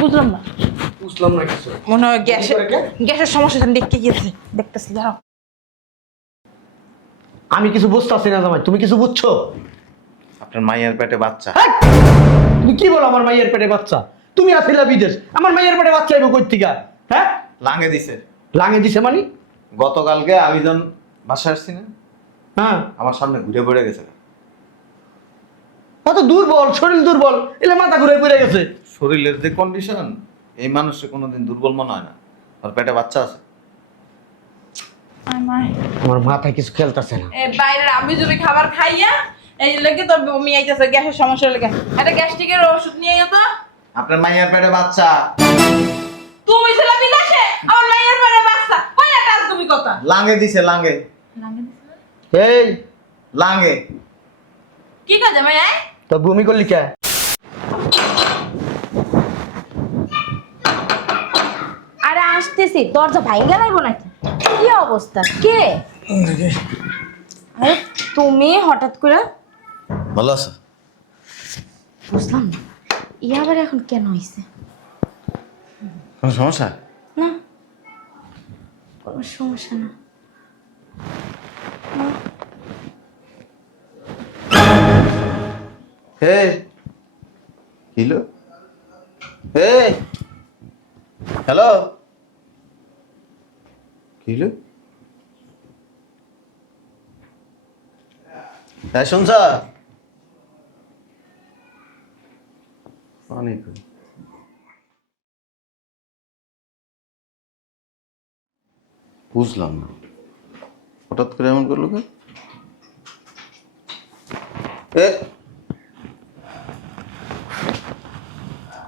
বুঝলাম না বুঝলাম না কিছু। মনে হয় গ্যাসের সমস্যা দেখতে গিয়েছে দেখতেছি দাঁড়াও আমি কিছু বুঝতেছি না জামাই, তুমি কিছু বুঝছো? আপনার মায়ের পেটে বাচ্চা। হ্যাঁ? তুমি কি বলো আমার মাইয়ের পেটে বাচ্চা? তুমি আসিলা বিদেশ, আমার মাইয়ের পেটে বাচ্চা আইবো কই থেকে? হ্যাঁ, লাঙে দিছে। লাঙে দিছে মানে? গতকালকে আমি যখন বাসায় আসছি না, হ্যাঁ, আমার সামনে ঘুরে পড়ে গেছে। কত দুর্বল, শরীর দুর্বল, এলে মাথা ঘুরে পড়ে গেছে। শরীরের যে কন্ডিশন, এই মানুষের কোনোদিন দুর্বল মনে হয় না। ওর পেটে বাচ্চা আছে। আমার মাথায় কিছু খেলতেছে না। বাইরের আমি যদি খাবার খাইয়া এই লেগে তোর বমি আইতেছে গ্যাসের সমস্যা লেগে একটা গ্যাস্ট্রিকের ওষুধ নিয়ে গেতো আপনার মায়ের পেটে বাচ্চা। তুমি ছিল বিদেশে আমার মায়ের পরে বাচ্চা কই একটা তুমি কথা লাঙে দিছে, লাঙে। এই লাঙে কি কাজে ভাই তো বমি করলি কে? আরে আসতেছি, দরজা ভাঙা লাগবো নাকি? কি অবস্থা? কে? আরে তুমি হঠাৎ করে? ভালো আছে? বুঝলাম না, ইয়া আবার এখন কেন হয়েছে? কোনো সমস্যা? না, কোনো সমস্যা না। হে কিলো, হে হ্যালো, কিলো, হ্যাঁ শুনছ? অনেক বুঝলাম না, হঠাৎ করে এমন করলো কে?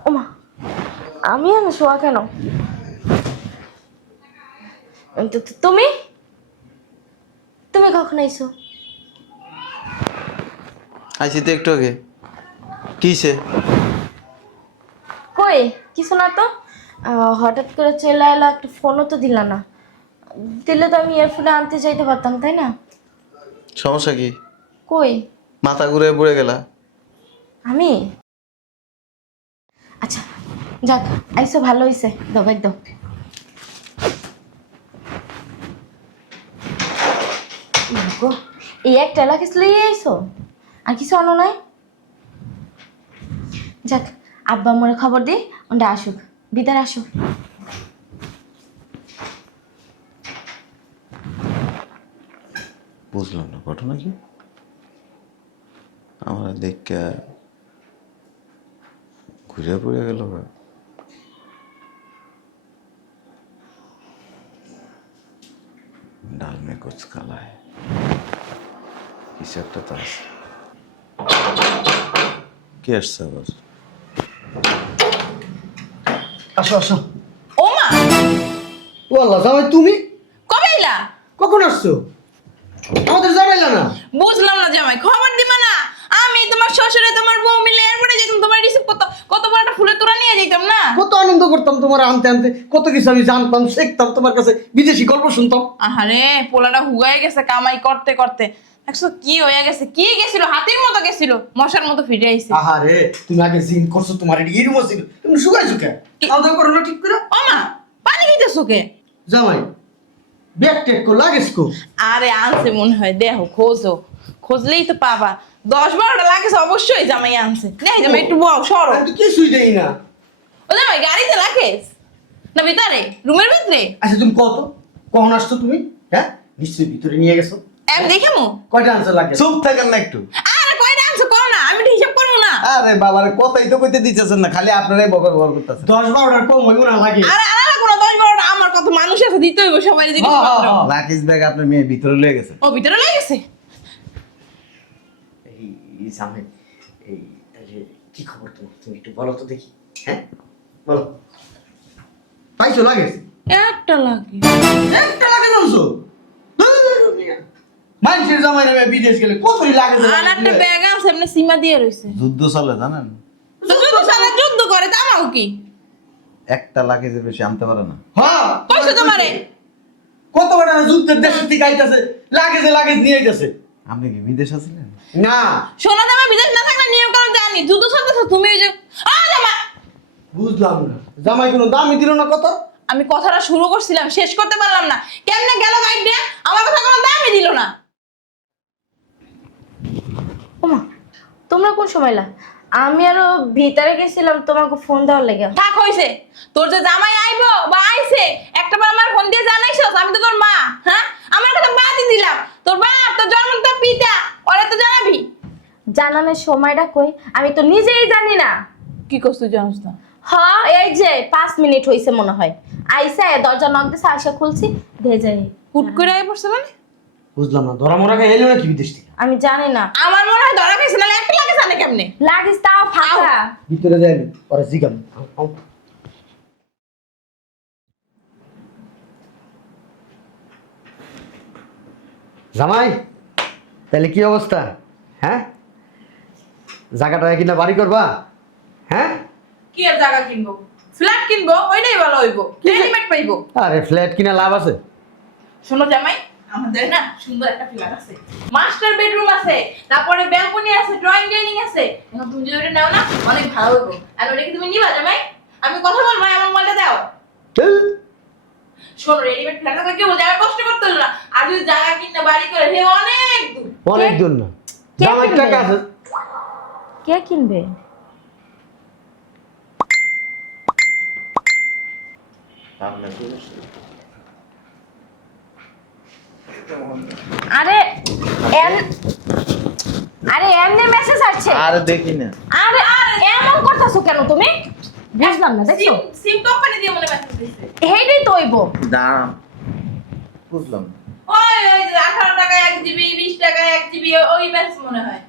ওমা, আমি আর শোয়া কেন? তুমি তুমি কখন আইছো? আইসি তো একটু আগে। কিসে? কই কিছু না তো, হঠাৎ করে চলে এলো, একটা ফোনও তো দিলা না। দিলে তো আমি ইয়ারফোনে আনতে চাইতে পারতাম, তাই না? সমস্যা কি? কই মাথা ঘুরে পড়ে গেলা? আমি? আচ্ছা যাক, আইসো ভালো হইছে, দাও ব্যাগ দাও। গো, এই একটা এলাকা লইয়ে আইসো, আর কিছু আনো নাই? যাক, আব্বা মরে খবর দিই, ওটা আসুক, বিদার আসুক। বুঝলাম না ঘটনা কি? আমার দেখে ঘুরে পড়ে গেল। ডাল মে কুছ কালা है, কিছু একটা তো আছে। কে আসছে আবার? আসো আসো। ও মা ও আল্লাহ, জামাই তুমি কবে এলা কখন আসছো? আমাদের জানাইলা না? বুঝলাম না জামাই খবর দিবা না? আমি তোমার শ্বশুরে তোমার বউ মিলে এরপরে যেতাম তোমার রিসিভ কত বড় একটা ফুলের তোড়া নিয়ে যেতাম না। কত আনন্দ করতাম তোমার আনতে আনতে, কত কিছু আমি জানতাম, শিখতাম তোমার কাছে, বিদেশি গল্প শুনতাম। আহারে পোলাটা হুগায় গেছে কামাই করতে করতে, দেখছো কি হয়ে গেছে, কি গেছিল হাতির মতো গেছিল, মশার মতো ফিরে আইছে। আহারে, তুমি আগে জিম করছো, তোমার এটি এরকম ছিল, তুমি শুকাইছো কে? খাওয়া দাওয়া করো না ঠিক করে? ও মা পানি খাইতেছো কে? জামাই ব্যাগ টেক কো, লাগেজ কো? আরে আনছে মনে হয়, দেখো খোঁজো, খুঁজলেই তো পাবা। 10-12টা লাগেছে অবশ্যই জামাই আনছে। দেখ জামাই একটু বল সরো। আমি তো কিছুই দেই না। ও জামাই গাড়িতে লাগেজ না ভিতরে রুমের ভিতরে? আচ্ছা তুমি কত কখন আসছো তুমি? হ্যাঁ, নিশ্চয়ই ভিতরে নিয়ে গেছো। এম দেখামু কয়টা আনসার লাগে? চুপ থাকেন না একটু। আরে কয়টা আনছো কও না, আমি তো হিসাব করবো না। আরে বাবারে কথাই তো কইতে দিতেছেন না, খালি আপনারাই বকর বকর করতেছেন। 10-12টার কম হইব না লাগে? আরে আরে কোনো 10-12টা আমার কত মানুষ আছে দিতে হইব সবাই জিনিসপত্র। লাকিস ব্যাগ আপনার মেয়ে ভিতরে লয়ে গেছে। ও ভিতরে লেগেছে? এই জামাই, এই তাহলে কি খবর তোমার? তুমি একটু বলো তো দেখি। হ্যাঁ বলো, পাইছো লাগেজ? একটা লাগে। একটা লাগেজ আনছো? মানুষের জামাই নামে বিদেশ গেলে কতই লাগেজ? আর একটা ব্যাগ আছে এমনি সীমা দিয়ে রইছে। যুদ্ধ চলে জানেন? তো যুদ্ধ সারা যুদ্ধ করে তা আমাও কি? একটা লাগেজের বেশি আনতে পারে না। হ্যাঁ, কইছো তোমারে? কত বড় যুদ্ধের দেশ থেকে আইতাছে, লাগেজে লাগেজ নিয়ে আইতাছে। আপনি কি বিদেশ আছিলেন? না শোনো জামাই, বিদেশ না থাকলে নিয়ম কানুন জানি, যুদ্ধ চলতেছে, তুমি ওই যে জামাই। বুঝলাম না, জামাই কোনো দামই দিল না কত? আমি কথাটা শুরু করছিলাম, শেষ করতে পারলাম না। কেমনে গেল গাইড দিয়ে আমার কথা কোনো দামই দিল না। ওমা, তোমরা কোন সময় এলা? আমি আরো ভিতরে গেছিলাম তোমাকে ফোন দেওয়ার লেগে। থাক হইছে, তোর যে জামাই আইবো বা আইছে একটা বার আমার ফোন দিয়ে জানাইছস আমি তো তোর মা। হ্যাঁ, আমার কথা বাদই দিলাম, তোর বাপ, তোর জন্মদাতা পিতা, ওরা তো জানাবি। জানানোর সময়টা কই? আমি তো নিজেই জানি না। কি করছ তুই জানিস না? হ্যাঁ, এই যে 5 মিনিট হইছে মনে হয়। আইসা দরজা নক দিছে, আইসা খুলছি, দিয়ে যাই। হুট করে আই পড়ছে মানে? বুঝলাম না, ধরা মরা খাই এলো নাকি বিদেশ থেকে? আমি জানি না। আমার মনে হয় ধরা খাইছে, না একটা লাগে জানে কেমনে? লাগিস তাও ফাঁকা। ভিতরে যাইনি, ওরা জিগাম। জামাই, তাহলে কি অবস্থা? হ্যাঁ, জায়গাটা কিনা বাড়ি করবা? হ্যাঁ, কি আর জায়গা কিনবো, ফ্ল্যাট কিনবো, ওইটাই ভালো হইবো, রেডিমেড পাইবো। আরে ফ্ল্যাট কিনা লাভ আছে? শোনো জামাই, আমাদের না সুন্দর একটা ফ্ল্যাট আছে, মাস্টার বেডরুম আছে, তারপরে ব্যালকনি আছে, ড্রয়িং ডাইনিং আছে। এখন তুমি যদি ওটা নাও না, অনেক ভালো হইবো। আর ওটা কি তুমি নিবা জামাই? আমি কথা বলবো, আমার মোবাইলটা দাও। শোনো, রেডিমেড ফ্ল্যাট আছে, কেউ জায়গা কষ্ট করতে হলো না। আর যদি জায়গা কিনা বাড়ি করে, হে অনেক দূর। অনেক দূর না, কে জামাই কিনবে? টাকা আছে। কে কিনবে? আরে আরে এমনি মেসেজ আসছে। আরে দেখি না। আরে এমন করতেছো কেন তুমি? বুঝলাম না, দেখছো? সিম কোম্পানি দিয়ে মনে মেসেজ দিছে। হেডি তো হইব। দাঁড়ান, বুঝলাম না। ওই ওই যে 18 টাকায় 1 জিবি, 20 টাকায় 1 জিবি, ওই মেসেজ মনে হয়।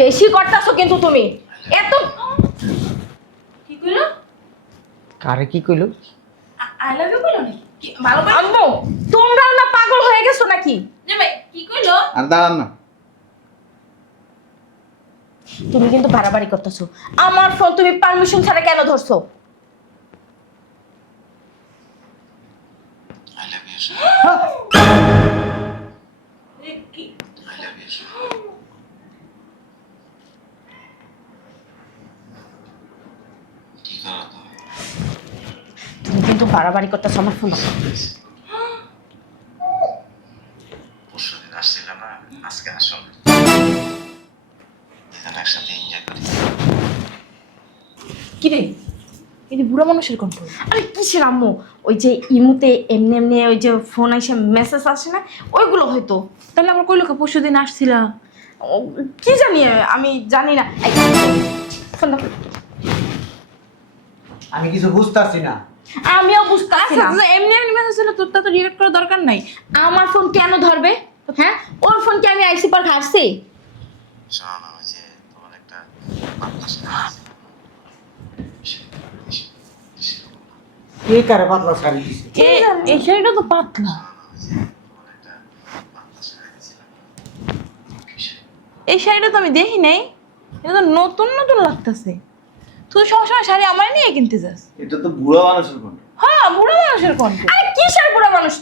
বেশি করতেছো কিন্তু তুমি। এত কি কইলো? কারে কি কইলো? আই লাভ ইউ কইলো নাকি? কি ভালো করে আম্মু, তোমরাও না পাগল হয়ে গেছো নাকি? জামাই কি কইলো? আর দাঁড়ান না। তুমি কিন্তু বাড়াবাড়ি করতেছো। আমার ফোন তুমি পারমিশন ছাড়া কেন ধরছো? কি তুমি কিন্তু বাড়াবাড়ি করতেছো আমার ফোন। পরশুদিন আসছিলাম না, আজকে আসো এখানে একসাথে এনজয় করি। কি রে? এই বুড়া মানুষের কণ্ঠ। আরে কিসের আম্মু? ওই যে ইমুতে এমনি এমনি ওই যে ফোন এসে মেসেজ আসে না, ওইগুলো হয়তো। তাহলে আমার কইলো কে পরশুদিন আসছিলাম? ও, কি জানি, আমি জানি না। এই, ফোন দাও। আমি কিছু বুঝতাছি না। আমিও বুঝতেছি না। আচ্ছা এমনি এমনি মেসেজ ছিল, তোর তো রিয়েক্ট করার দরকার নাই। আমার ফোন কেন ধরবে? হ্যাঁ, ওর ফোন কি আমি আইসি পর ঘাটছি? শোনো না, ওই যে তোমার একটা পাত্তা আছে। কে কারে পাতলা শাড়ি দিছে? এই শাড়িটা তো পাতলা। এই শাড়িটা তো আমি দেখি নাই, এটা তো নতুন নতুন লাগতেছে। তুই সবসময় শাড়ি আমার নিয়ে কিনতে যাস। এটা তো বুড়া মানুষের কণ্ঠ। হ্যাঁ, বুড়ো মানুষের কণ্ঠ। আরে কিসের বুড়া মানুষ?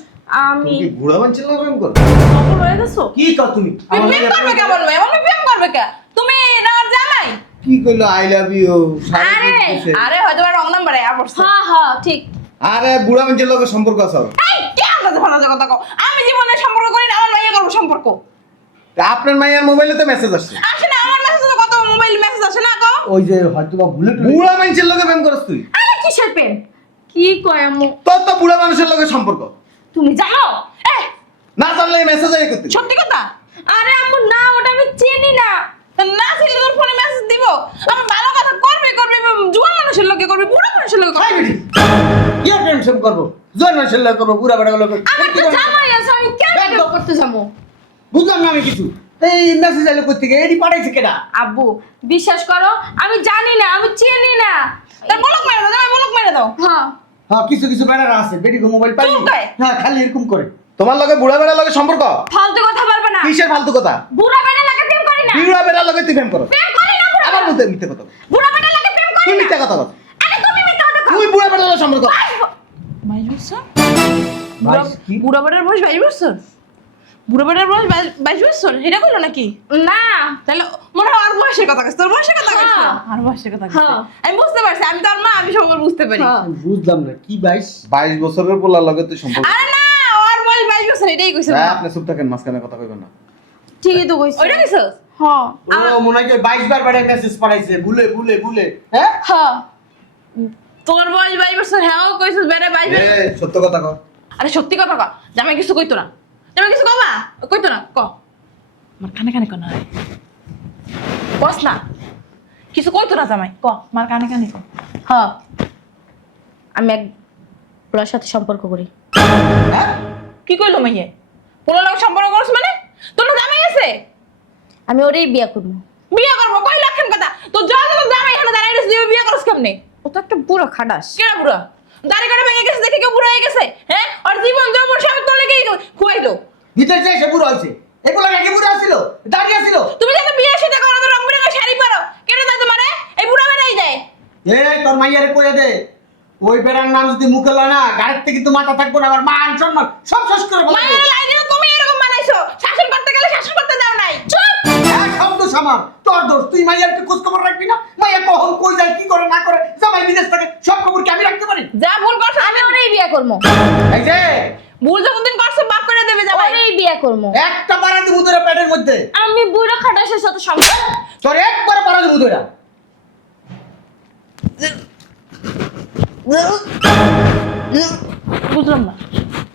আমি তুমি কি বুড়া মানুষের লোক প্রেম করো? পাগল হয়ে গেছো? কি কও তুমি? প্রেম করবে কেমন মেয়ে? এমন প্রেম করবে কে? তুমি আমার জামাই? কি কইলো আই লাভ ইউ? আরে হয়তো রং নাম্বারে পড়ছে। হ্যাঁ হ্যাঁ ঠিক। আরে বুড়া মানুষের লোকের সম্পর্ক আছে। এই কে আন্দাজে ফান্দাজে কথা কও? আমি জীবনে সম্পর্ক করি না, আমার মাইয়া করবো সম্পর্ক। আপনার মাইয়ার মোবাইলে তো মেসেজ আসছে। আসে না, আমার মেসেজ কত মোবাইল মেসেজ আসে না কও? ওই যে হয়তো বা ভুলে বুড়া মানুষের লোকে প্রেম করছ তুই? আরে কিসের প্রেম? কি কয় আম্মু? তোর তো বুড়া মানুষের লোকের সম্পর্ক। তুমি জানো? এই না জানলে মেসেজ আই করতে। সত্যি কথা? আরে আম্মু না, ওটা আমি চিনি না। না ছিল তোর ফোনে মেসেজ দিব? আমার ভালো কথা করবে জুয়া মানুষের লোকে করবে, বুড়া মানুষের লোকে খাই করবে। বেটি। কি টেনশন করব? জোর না ছেলে করব, বুড়া বড় লোক। আমার তো জামাই আছে, আমি কেন বিয়ে করতে যাবো? বুঝলাম না আমি কিছু। এই মেসেজ আইলো কই থেকে? এডি পাঠাইছে কেডা? আব্বু বিশ্বাস করো, আমি জানি না, আমি চিনি না। তার বলক মেরে দাও, জামাই বলক মেরে দাও। হ্যাঁ, হ্যাঁ, কিছু কিছু বেড়ারা আছে, বেটি গো মোবাইল পাই। চুলকায়। হ্যাঁ, খালি এরকম করে। তোমার লগে বুড়া বেড়ার লগে সম্পর্ক? ফালতু কথা বলবে না। কিসের ফালতু কথা? বুড়া বেটা লাগে প্রেম করি না। বুড়া বেড়ার লগে তুই প্রেম করো? প্রেম করি না বুড়া। আবার বলতে মিথ্যে কথা বল। বুড়া বেটা লাগে প্রেম করি তুই না। মিথ্যে কথা বল। আরে তুমি মিথ্যা কথা কও। তুই বুড়া বেড়ার লগে সম্পর্ক? মাইজু বছর? 22 কি? বুড়া বেটার বয়স 22 বছর? বুড়া বেটার বয়স 22 বছর? এটা কইলো নাকি? না তাহলে মনে হয় আর বয়সের কথা কইছ, তোর বয়সের কথা কইছ? হ্যাঁ। আর বয়সের কথা কইছ। হ্যাঁ। আমি বুঝতে পারছি, আমি তোর মা, আমি সব বুঝতে পারি। হ্যাঁ। আমি বুঝলাম না কি 22? 22 বছরের পোলার লগে তুই সম্পর্ক। আরে না, ওর বয়স 22 বছর, এটাই কইছ। হ্যাঁ, আপনি চুপ থাকেন, মাঝখানে কথা কইবেন না। ঠিকই তো কইছো। ওইটা কইছস? হ্যাঁ ও মনে হয় 22 বার বারে মেসেজ পাঠাইছে ভুলে ভুলে ভুলে, হ্যাঁ? হ্যাঁ তোর বয়স 22 বছর, হ্যাঁ কইছস বেড়ে 22 বছর। সত্য কথা কর। আরে সত্যি কথা ক, জামাই কিছু কইতো না। জামাই কিছু কবা? কইতো না, ক। আমার কানে কানে কোন হয়? কস না। কিছু কইতো না জামাই, ক। আমার কানে কানে ক। হ্যাঁ আমি এক পোলার সাথে সম্পর্ক করি। কি কইলো মাইয়ে? পোলা লোক সম্পর্ক করছ মানে? তোর না জামাই আছে? আমি ওরেই বিয়ে করবো। বিয়ে করবো কই লক্ষণ কথা? তোর যত জামাই এখানে দাঁড়াই রইছিস, তুই বিয়ে করছ কেমনে? ও তো একটা বুড়ো খাটাস। কেডা বুড়া? দাড়ি কাটা ভেঙে গেছে দেখে কেউ বুড়া হয়ে গেছে? হ্যাঁ? আর জীবন যৌবন সব তোর লেগেই খুয়াইলো। ভিতরে যাই সে বুড়ো আছে, এগুলো নাকি বুড়ো আছিল, দাঁড়িয়ে আছিল। তুমি যত বিয়ে সাথে করো তো রং বেরঙের শাড়ি পরো, কেটে যায় তোমারে? এই বুড়া বেড়াই যায়। এই তোর মাইয়ারে কইয়া দে, ওই বেড়ার নাম যদি মুখে লয় না, গাড়ির থেকে কিন্তু মাথা থাকবো না, আমার মান সম্মান সব শেষ করে ফেলবো। মায়ের লাইনে তুমি এরকম বানাইছো, শাসন করতে গেলে শাসন করতে দাও নাই। চুপ! এক শব্দ সামার, তোর দোষ, তুই মাইয়ার একটু খোঁজ খবর রাখবি না? মাইয়া কখন কই যায়, কি করে না করে, জামাই বিদেশ থাকে, সব খবর কি আমি রাখতে পারি? যা ভুল করছো, আমি ওরেই বিয়ে করবো। এই যে ভুল যখন দিন করছো বাপ করে দেবে জামাই। ওরেই বিয়ে করবো। একটা পাড়া দিব তোরা পেটের মধ্যে, আমি বুড়ো খাটাসের সাথে সম্পর্ক। তোর একবারে পাড়া দিব তোরা। বুঝলাম না।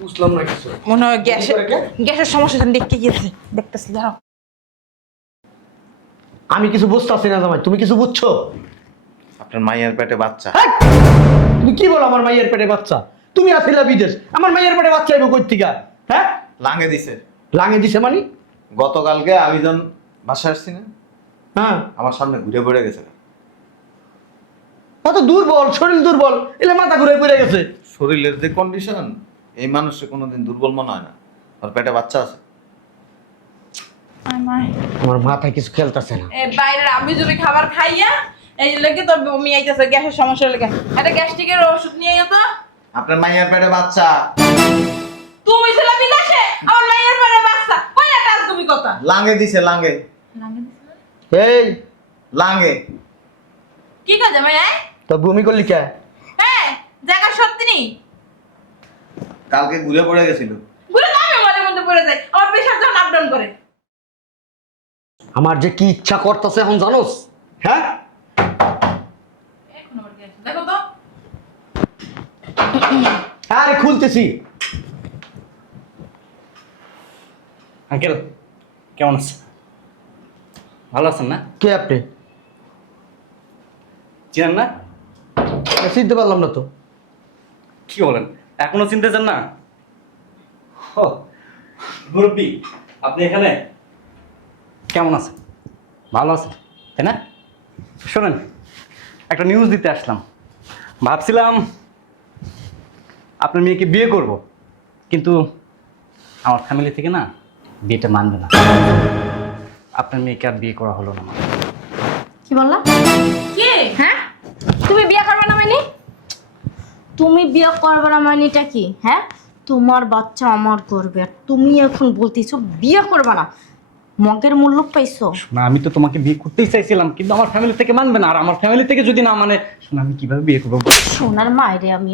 বুঝলাম না কিছু। মনে হয় গ্যাসের করে কে? গ্যাসের সমস্যা দেখতে গিয়েছে, দেখতেছি দাঁড়াও। আমি কিছু বুঝতেছি না জামাই, তুমি কিছু বুঝছো? আপনার মায়ের পেটে বাচ্চা। হেই! তুমি কি বলো আমার মাইয়ের পেটে বাচ্চা? তুমি আসিলা বিদেশ, আমার মাইয়ের পেটে বাচ্চা এবার কই থেকে? হ্যাঁ, লাঙে দিছে। লাঙে দিছে মানে? গতকালকে আমি যখন বাসায় আসছি না, হ্যাঁ, আমার সামনে ঘুরে পড়ে গেছে। কত দুর্বল, শরীর দুর্বল, এলে মাথা ঘুরে পড়ে গেছে। শরীরের যে কন্ডিশন, এই মানুষের কোনোদিন দুর্বল মনে হয় না। আর পেটে বাচ্চা আছে। আমার মাথায় কিছু খেলতেছে না। এ বাইরের আমি যদি খাবার খাইয়া এই লেগে তো বমি আইতাছে, গ্যাসের সমস্যা লেগে। একটা গ্যাস্ট্রিকের ওষুধ নিয়ে আইও তো। আপনার মায়ের পেটে বাচ্চা। তুমি ছিল বিদেশে, আমার মায়ের পরে বাচ্চা। কই একটা তুমি কথা? লাঙে দিছে, লাঙে। এই লাঙে। কি কাজে ভাই? তো বমি করলি কে? হ্যাঁ, জায়গা সত্যি নেই। কালকে ঘুরে পড়ে গেছিল। ঘুরে তো আমি মাঝে মধ্যে পড়ে যাই, আমার পেশার যখন আপ ডাউন করে। আমার যে কি ইচ্ছা করতেছে এখন জানোস? হ্যাঁ, এখন আবার কি আছে? দেখো তো। আরে খুলতেছি। আঙ্কেল কেমন আছেন? ভালো আছেন না? কে আপনি? চিনেন না? চিনতে পারলাম না তো। কি বলেন, এখনো চিনতে চান না? ও মুরব্বী, আপনি এখানে কেমন আছেন? ভালো আছেন তাই না? শোনেন, একটা নিউজ দিতে আসলাম। ভাবছিলাম আপনার মেয়েকে বিয়ে করব, কিন্তু আমার ফ্যামিলি থেকে না বিয়েটা মানবে না। আপনার মেয়েকে আর বিয়ে করা হলো না। কি বললা? কে? হ্যাঁ তুমি বিয়ে করবে না মানে? তুমি বিয়ে করবে না মানেটা কি? হ্যাঁ তোমার বাচ্চা আমার করবে, আর তুমি এখন বলতেছো বিয়ে করবে না। মগের মূল্য পাইছো? না, আমি তো তোমাকে বিয়ে করতেই চাইছিলাম, কিন্তু আমার ফ্যামিলি থেকে মানবে না। আর আমার ফ্যামিলি থেকে যদি না মানে, শোনা আমি কিভাবে বিয়ে করবো? সোনার মায়েরে আমি,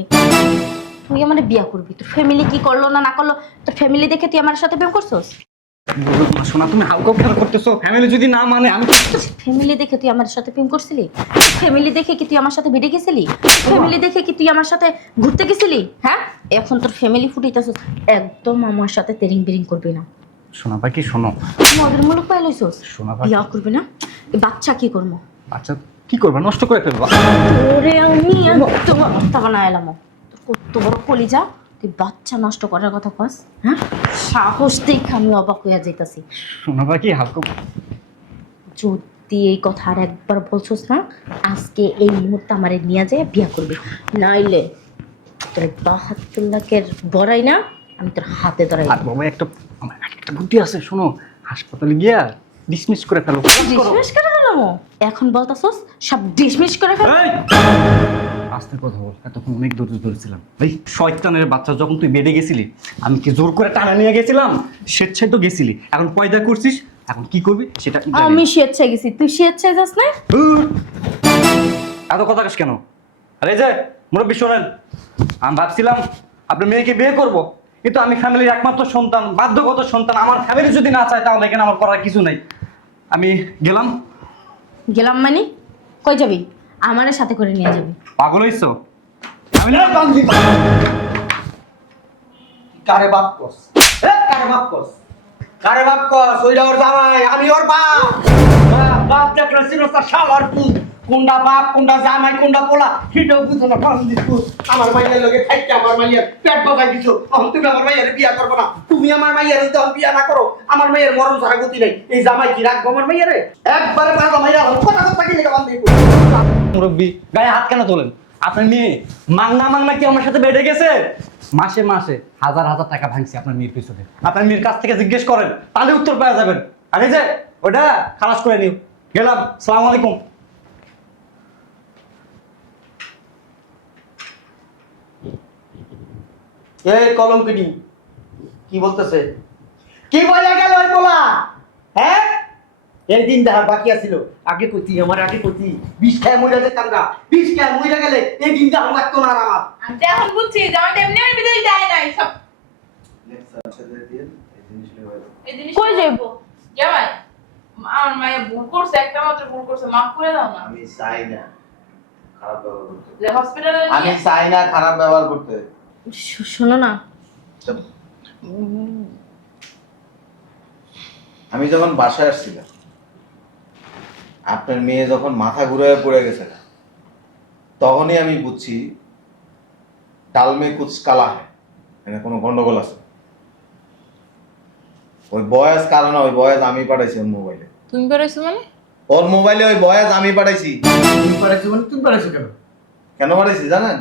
তুই আমার বিয়ে করবি, তোর ফ্যামিলি কি করলো না না করলো, তোর ফ্যামিলি দেখে তুই আমার সাথে প্রেম করছস? শোনা, তুমি হালকা খেলা করতেছো। ফ্যামিলি যদি না মানে আমি ফ্যামিলি দেখে তুই আমার সাথে প্রেম করছিলি? ফ্যামিলি দেখে কি তুই আমার সাথে বেড়ে গেছিলি? ফ্যামিলি দেখে কি তুই আমার সাথে ঘুরতে গেছিলি? হ্যাঁ এখন তোর ফ্যামিলি ফুটিতেছস, একদম আমার সাথে তেরিং বেরিং করবি না। শোনা পাখি শোনো, মগের মূল্য পাই লইছস, শোনা পাখি, বিয়া করবি না? এই বাচ্চা কি করবো? আচ্ছা কি করবে, নষ্ট করে ফেলবো? ওরে আমি একদম বাচ্চা বানায় এলাম। তোর কত বড় কলিজা, তুই বাচ্চা নষ্ট করার কথা কস? হ্যাঁ সাহস দেখে আমি অবাক হইয়া যাইতাছি। শোনা পাখি হালকা, যদি এই কথা আর একবার বলছস না, আজকে এই মুহূর্তে আমারে নিয়ে যায় বিয়া করবি, নাইলে তোর ৭২ লাখের বড়াই না আমি তোর হাতে ধরাই। আর বাবা আমার একটা বুদ্ধি আছে, শোনো, হাসপাতালে গিয়া ডিসমিস করে ফেলো। ডিসমিস করে ফেলাম? এখন বলতাছস সব ডিসমিস করে ফেল? এই! আস্তে কথা বল, এতক্ষণ অনেক ধৈর্য ধরেছিলাম। এই শয়তানের বাচ্চা, যখন তুই বেডে গেছিলি আমি কি জোর করে টানা নিয়ে গেছিলাম? স্বেচ্ছায় তো গেছিলি, এখন পয়দা করছিস, এখন কি করবি সেটা জানি না। আমি স্বেচ্ছায় গেছি, তুই স্বেচ্ছায় যাস না? ধুর, এত কথা কাস কেন? আরে যে মুরব্বী শোনেন, আমি ভাবছিলাম আপনার মেয়েকে বিয়ে করব, কিন্তু আমি ফ্যামিলির একমাত্র সন্তান, বাধ্যগত সন্তান। আমার ফ্যামিলি যদি না চায় তাহলে এখানে আমার করার কিছু নেই। আমি গেলাম। গেলাম মানে? কই যাবি? আমারে সাথে করে নিয়ে যাবি। পাগল হইছো? আমি না কারে বাপ কস? কারে বাপ কস? কারে বাপ কস? ওইটা ওর জামাই, আমি ওর বাপ। বাপ দেখলে সিরোসা শালার পুত। কোনটা বাপ, কোনটা জামাই, কোনটা পোলা সেটাও বুঝো না। আমার মাইয়ের লগে থাইকে আমার মাইয়ের পেট বাজাই দিছো। এখন তুমি আমার মাইয়ের বিয়া করবো না। তুমি আমার মাইয়ের যখন বিয়া না করো, আমার মাইয়ের মরণ ছাড়া গতি নেই। এই জামাই কি রাখবো আমার মাইয়ারে? একবারে বাবা মাইয়া কথা কথা কি লেগে বান্ধি। মুরব্বী, গায়ে হাত কেন তোলেন? আপনার মেয়ে মাংনা মাংনা কি আমার সাথে বেড়ে গেছে? মাসে মাসে হাজার হাজার টাকা ভাঙছি আপনার মেয়ের পিছনে। আপনার মেয়ের কাছ থেকে জিজ্ঞেস করেন, তাহলে উত্তর পাওয়া যাবেন। আরে যে ওটা খালাস করে নিও। গেলাম, সালাম আলাইকুম। এই কলঙ্কিনী কি বলতেছে? কি বইলা গেল ওই পোলা? হ্যাঁ, এই দিন দেখা বাকি আছিল। আগে কইতি, আমার আগে কইতি, 20 খায় মইরা যেতাম গা। 20 খায় মইরা গেলে এই দিন দেখা লাগতো না আর আমার। আমি তো এখন বুঝছি জামাইটা এমনি এমনি বিদেশ যায় নাই সব। এই জিনিস কই যাইবো? জামাই, আমার মায়ে ভুল করছে, একটা মাত্র ভুল করছে, মাফ করে দাও না। আমি চাই না খারাপ ব্যবহার করতে। যে হসপিটালে আমি নিয়ে চাই না খারাপ ব্যবহার করতে। শোনো না, আমি যখন বাসায় আসছিলাম, আপনার মেয়ে যখন মাথা ঘুরে পড়ে গেছে, তখনই আমি বুঝছি ডাল মে কুছ কালা হ্যায়, এখানে কোনো গন্ডগোল আছে। ওই বয়স কারণে, ওই বয়স আমি পাঠাইছি ওর মোবাইলে। তুমি বেরোইছো মানে? ওর মোবাইলে ওই বয়স আমি পাঠাইছি। তুমি পারাইছো মানে তুমি পারাইছো কেন? কেন পাঠাইছি জানেন?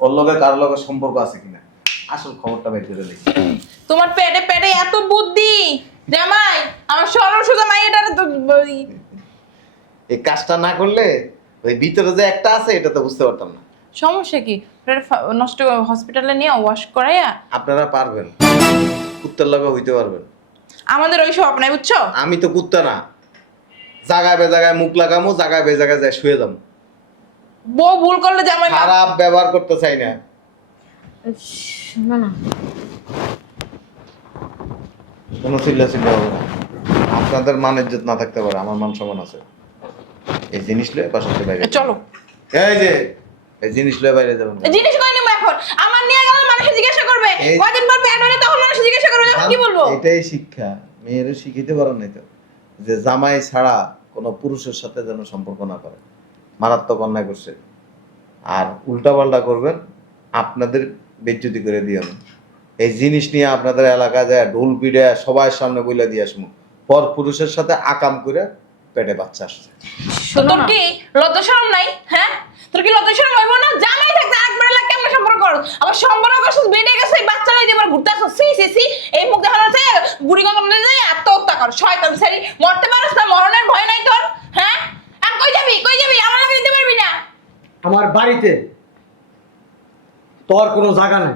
ওর লগে কার লগে সম্পর্ক আছে কিনা আসল খবরটা বের করে দেখি। তোমার পেটে পেটে এত বুদ্ধি জামাই, আমার সরল সোজা মাইয়াটারে তো এই কাজটা না করলে ওই ভিতরে যে একটা আছে এটা তো বুঝতে পারতাম না। সমস্যা কি? নষ্ট হসপিটালে নিয়ে ওয়াশ করাইয়া আপনারা পারবেন, কুত্তার লগে হইতে পারবেন। আমাদের ওই সব নাই, বুঝছো? আমি তো কুত্তা না, জায়গায় বে জায়গায় মুখ লাগামো, জায়গায় বে জায়গায় যায় শুয়ে যাবো। বউ ভুল করলে জামাই খারাপ ব্যবহার করতে চাই না। শোনো না, কোনো চিল্লা চিল্লা হবে না। আপনাদের মান ইজ্জত না থাকতে পারে, আমার মান সমান আছে। এই জিনিস লয়ে বাসাতে বাইরে চলো। এই যে এই জিনিস লয়ে বাইরে যাবেন না। জিনিস কই নিব এখন? আমার নিয়ে গেলে মানুষ জিজ্ঞাসা করবে, এই- কয়দিন পর পেট হলে তখন মানুষ জিজ্ঞাসা করবে, আমি কি বলবো? এটাই শিক্ষা। মেয়েরা শিখিতে পারেন নাই তো, যে জামাই ছাড়া কোনো পুরুষের সাথে যেন সম্পর্ক না করে। মারাত্মক অন্যায় করছে। আর উল্টাপাল্টা করবেন, আপনাদের বেজ্জতি করে দিও না। এই জিনিস নিয়ে আপনাদের এলাকায় যায় ঢোল পিড়ে সবার সামনে বইলা দিয়ে আসবো, পর পুরুষের সাথে আকাম করে পেটে বাচ্চা আসছে। শোনো তোর না, কি লজ্জা শরম নাই? হ্যাঁ, তোর কি লজ্জা শরম হইব না? জামাই থাকতে একবার লাগে কেমন সম্পর্ক করো? আবার সম্পর্ক করছিস বেডে গেছে, এই বাচ্চা লই দিয়ে ঘুরতে আসছিস। সি সি সি, এই মুখ দেখানো আছে বুড়ি গঙ্গা যায় আত্মহত্যা কর। শয়তান সারি, মরতে পারছ না? মরণের ভয় নাই তোর? হ্যাঁ, আর কই যাবি? কই যাবি? আমার লাগে দিতে পারবি না। আমার বাড়িতে তোর কোনো জায়গা নাই।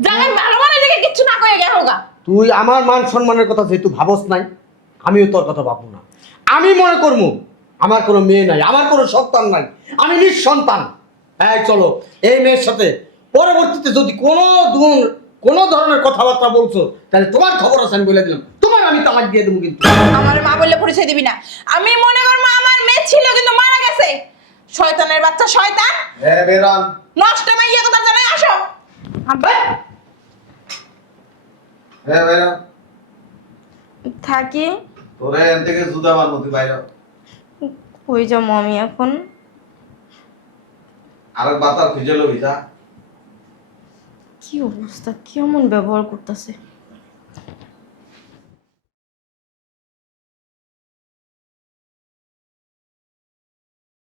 জামাই ভালো মানে দেখে কিচ্ছু না কয়ে গেল গা। তুই আমার মান সম্মানের কথা যেহেতু ভাবস নাই, আমিও তোর কথা ভাববো না। আমি মনে করবো আমার কোনো মেয়ে নাই, আমার কোনো সন্তান নাই, আমি নিঃসন্তান। এই চলো, এই মেয়ের সাথে পরবর্তীতে যদি কোনো ধরনের কথাবার্তা বলছো, তাহলে তোমার খবর আছে আমি বলে দিলাম, তোমার আমি তালাক দিয়ে দেবো। কিন্তু আমার মা বললে পরিচয় দিবি না। আমি মনে করবো আমার মেয়ে ছিল কিন্তু মারা গেছে। শয়তানের বাচ্চা, শয়তান হ্যাঁ বেরান। নষ্ট মাইয়া কথা জানাই। আসো আব্বা। হ্যাঁ বেরান। থাকি। তোরে এন থেকে জুতা মারবো, তুই বাইরে। কই যাবো আমি এখন? আরেক বাতার খুঁজে লবি যা। কি অবস্থা, কেমন ব্যবহার করতেছে।